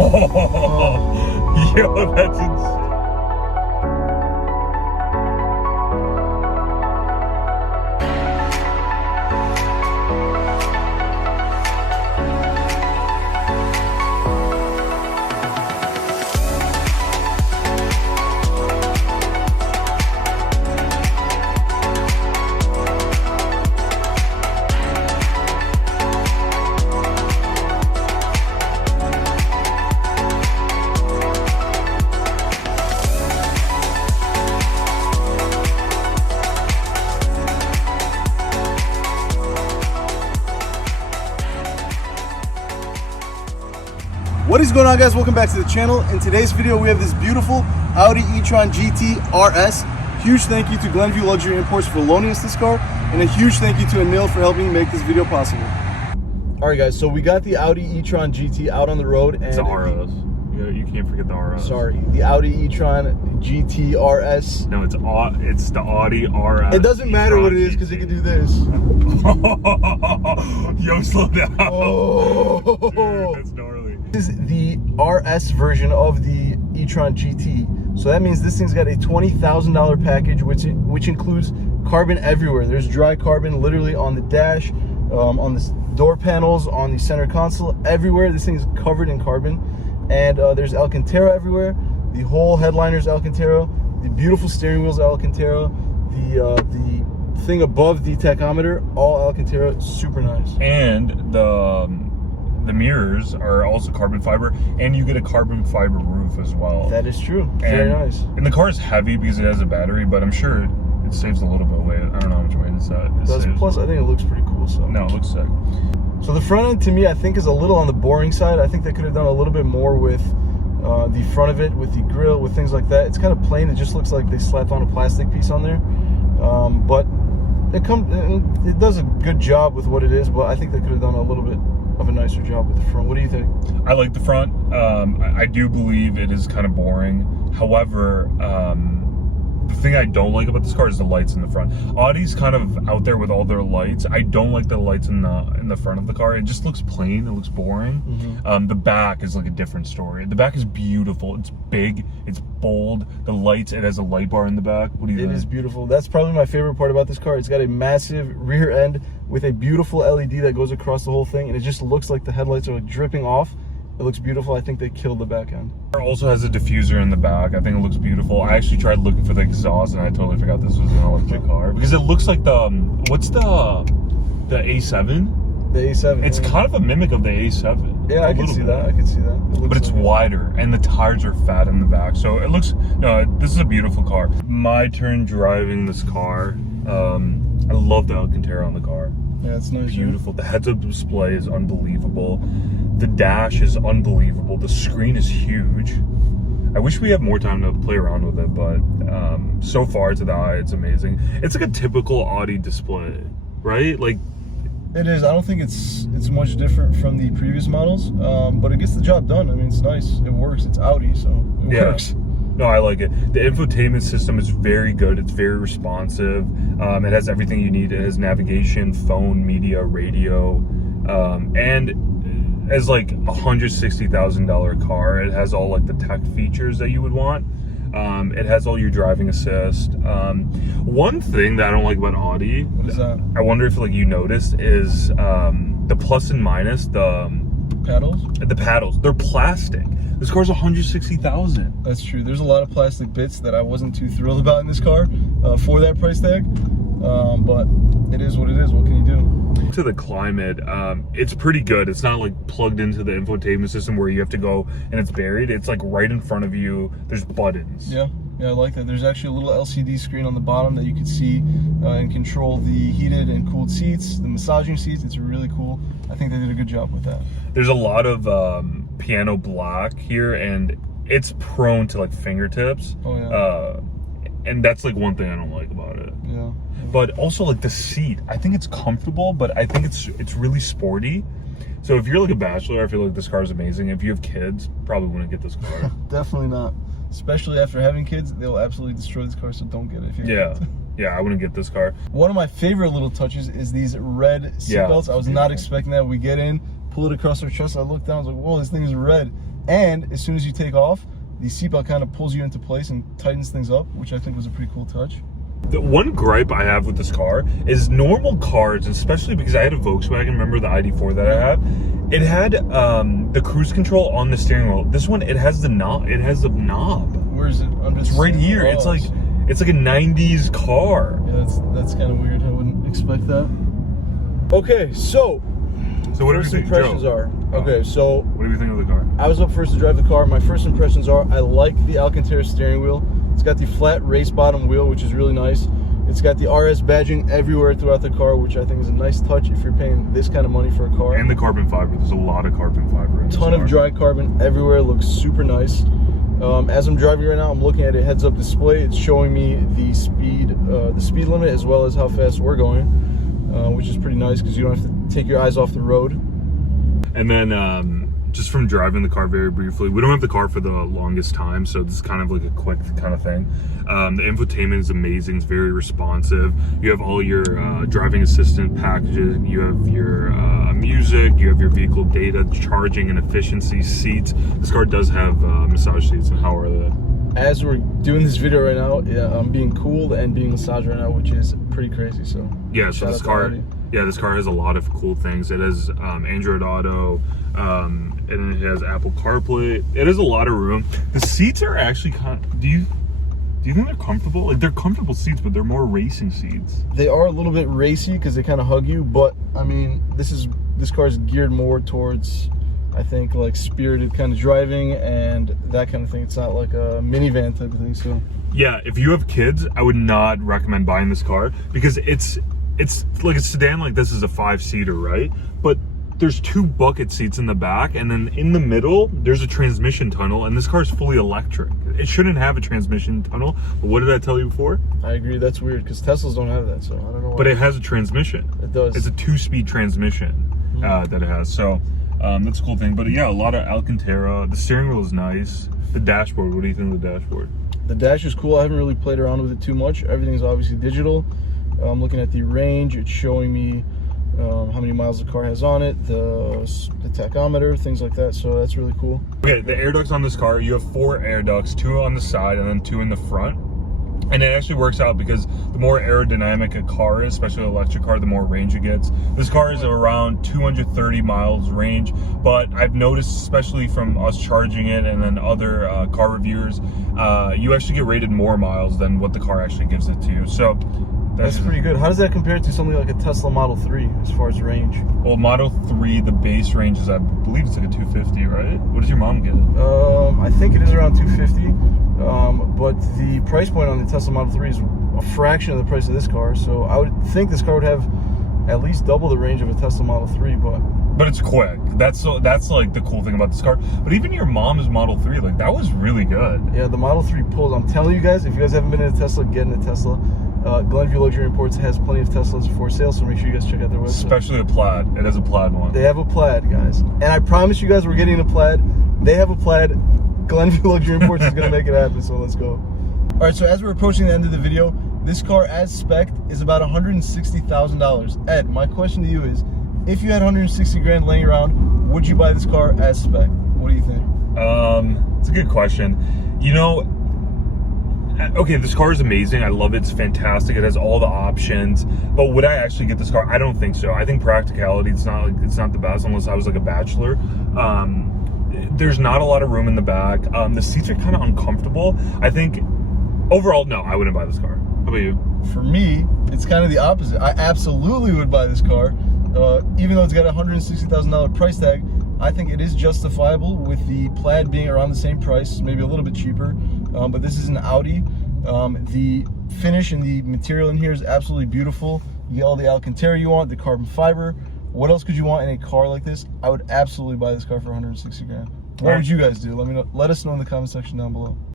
Oh, yo, that's insane. What is going on, guys? Welcome back to the channel. In today's video we have this beautiful Audi e-tron GT RS. Huge thank you to Glenview Luxury Imports for loaning us this car, and a huge thank you to Anil for helping make this video possible. Alright guys, so we got the Audi e-tron GT out on the road, and it's the RS. Yeah, you can't forget the RS. Sorry, the Audi e-tron GT RS. No, it's the Audi RS. It doesn't matter what it is because it can do this. Yo, slow down. Oh. Dude, that's gnarly. This is the RS version of the e-tron GT. So that means this thing's got a $20,000 package, which includes carbon everywhere. There's dry carbon literally on the dash, on the door panels, on the center console, everywhere. This thing is covered in carbon. And there's Alcantara everywhere. The whole headliner's Alcantara. The beautiful steering wheel's Alcantara. The thing above the tachometer, all Alcantara, super nice. And the mirrors are also carbon fiber, and you get a carbon fiber roof as well. That is true. Very nice. And the car is heavy because it has a battery, but I'm sure it saves a little bit of weight. I don't know how much weight it saves. Plus, I think it looks pretty cool. So no, it looks sick. So the front end, to me, I think is a little on the boring side. I think they could have done a little bit more with the front of it, with the grille, with things like that. It's kind of plain. It just looks like they slapped on a plastic piece on there. But it does a good job with what it is, but I think they could have done a little bit of a nicer job with the front. What do you think? I like the front. I do believe it is kind of boring. However, the thing I don't like about this car is the lights in the front. Audi's kind of out there with all their lights. I don't like the lights in the front of the car. It just looks plain. It looks boring. Mm-hmm. The back is like a different story. The back is beautiful. It's big. It's bold. The lights. It has a light bar in the back. What do you think? It is beautiful. That's probably my favorite part about this car. It's got a massive rear end with a beautiful LED that goes across the whole thing, and it just looks like the headlights are like dripping off. It looks beautiful. I think they killed the back end. It also has a diffuser in the back. I think it looks beautiful. I actually tried looking for the exhaust, and I totally forgot this was an electric car because it looks like the what's the A7? The A7. It's kind of a mimic of the A7. Yeah, I can see that. I can see that. But it's wider, and the tires are fat in the back, so it looks. No, this is a beautiful car. My turn driving this car. I love the Alcantara on the car. Yeah, it's nice. Beautiful. The heads-up display is unbelievable. The dash is unbelievable. The screen is huge. I wish we had more time to play around with it, but so far to the eye, it's amazing. It's like a typical Audi display, right? Like it is. I don't think it's much different from the previous models, but it gets the job done. I mean, it's nice. It works. It's Audi, so it works. No, I like it. The infotainment system is very good. It's very responsive. It has everything you need. It has navigation, phone, media, radio, and as like $160,000 car, it has all like the tech features that you would want. It has all your driving assist. One thing that I don't like about Audi, what is that? I wonder if like you noticed, is the plus and minus, the paddles. The paddles, they're plastic. This car's $160,000. That's true. There's a lot of plastic bits that I wasn't too thrilled about in this car for that price tag. But it is what it is. What can you do? To the climate, it's pretty good. It's not like plugged into the infotainment system where you have to go and it's buried. It's like right in front of you. There's buttons. Yeah, I like that. There's actually a little LCD screen on the bottom that you can see and control the heated and cooled seats, the massaging seats. It's really cool. I think they did a good job with that. There's a lot of piano black here, and it's prone to like fingertips. Oh yeah. And that's like one thing I don't like about it. Yeah. But also like the seat, I think it's comfortable, but I think it's really sporty. So if you're like a bachelor, I feel like this car is amazing. If you have kids, probably wouldn't get this car. Definitely not. Especially after having kids, they'll absolutely destroy this car, so don't get it if you have kids. Yeah, I wouldn't get this car. One of my favorite little touches is these red seatbelts. I was not expecting that. We get in, pull it across our chest. I looked down, I was like, whoa, this thing is red. And as soon as you take off, the seatbelt kind of pulls you into place and tightens things up, which I think was a pretty cool touch. The one gripe I have with this car is normal cars, especially because I had a Volkswagen, remember the ID4 that I have? It had the cruise control on the steering wheel. This one, it has the knob. It has the knob. Where is it? Under It's right here. Oh, it's like a 90s car. Yeah, that's kind of weird. I wouldn't expect that. Okay, so what do you first think, impressions Joe? are, okay, so What do you think of the car? I was up first to drive the car. My first impressions are I like the Alcantara steering wheel. It's got the flat race bottom wheel, which is really nice. It's got the RS badging everywhere throughout the car, which I think is a nice touch if you're paying this kind of money for a car. And the carbon fiber. There's a lot of carbon fiber in this Ton car. of dry carbon everywhere. Looks super nice. As I'm driving right now, I'm looking at a heads-up display. It's showing me the speed limit as well as how fast we're going, which is pretty nice because you don't have to take your eyes off the road. And then just from driving the car very briefly, we don't have the car for the longest time, so this is kind of like a quick kind of thing. The infotainment is amazing. It's very responsive. You have all your driving assistant packages. You have your music. You have your vehicle data, charging and efficiency, seats. This car does have massage seats. And how are they? As we're doing this video right now, yeah, I'm being cooled and being massaged right now, which is pretty crazy. So yeah, so this car, this car has a lot of cool things. It has Android Auto, and it has Apple CarPlay. It has a lot of room. The seats are actually kind of, do you think they're comfortable? Like, they're comfortable seats, but they're more racing seats. They are a little bit racy because they kind of hug you, but I mean, this car is geared more towards, I think, like spirited kind of driving and that kind of thing. It's not like a minivan type of thing. So yeah, if you have kids, I would not recommend buying this car because it's like a sedan like this is a 5-seater, right? But there's 2 bucket seats in the back, and then in the middle there's a transmission tunnel, and this car is fully electric. It shouldn't have a transmission tunnel, but what did I tell you before? I agree, that's weird because Teslas don't have that, so I don't know why. But it has a transmission. It does. It's a 2-speed transmission that it has, so that's a cool thing. But yeah, a lot of Alcantara. The steering wheel is nice. The dashboard, what do you think of the dashboard? The dash is cool. I haven't really played around with it too much. Everything's obviously digital. I'm looking at the range. It's showing me how many miles the car has on it, the tachometer, things like that. So that's really cool. Okay, the air ducts on this car, you have 4 air ducts, 2 on the side and then 2 in the front. And it actually works out because the more aerodynamic a car is, especially an electric car, the more range it gets. This car is around 230 miles range, but I've noticed, especially from us charging it and then other car reviewers, you actually get rated more miles than what the car actually gives it to you. So that's pretty good. How does that compare to something like a Tesla Model 3 as far as range? Well, Model 3, the base range is, I believe it's like a 250, right? What does your mom get? I think it is around 250. But the price point on the Tesla Model 3 is a fraction of the price of this car. So I would think this car would have at least double the range of a Tesla Model 3, but it's quick. That's like the cool thing about this car. But even your mom's Model 3, like, that was really good. Yeah, the Model 3 pulls. I'm telling you guys, if you guys haven't been in a Tesla, get in a Tesla. Glenview Luxury Imports has plenty of Teslas for sale, so make sure you guys check out their website. Especially a Plaid. It has a Plaid one. They have a Plaid, guys. And I promise you guys we're getting a Plaid. They have a Plaid. Glenview Luxury Imports is going to make it happen, so let's go. All right, so as we're approaching the end of the video, this car as spec is about $160,000. Ed, my question to you is, if you had 160 grand laying around, would you buy this car as spec? What do you think? It's a good question. You know, okay, this car is amazing. I love it. It's fantastic. It has all the options. But would I actually get this car? I don't think so. I think practicality, it's not the best unless I was like a bachelor. There's not a lot of room in the back. The seats are kind of uncomfortable. I think overall, no, I wouldn't buy this car. How about you? For me, it's kind of the opposite. I absolutely would buy this car. Even though it's got a $160,000 price tag, I think it is justifiable with the Plaid being around the same price, maybe a little bit cheaper. But this is an Audi. The finish and the material in here is absolutely beautiful. You get all the Alcantara you want, the carbon fiber. What else could you want in a car like this? I would absolutely buy this car for 160 grand. What would you guys do? Let us know in the comment section down below.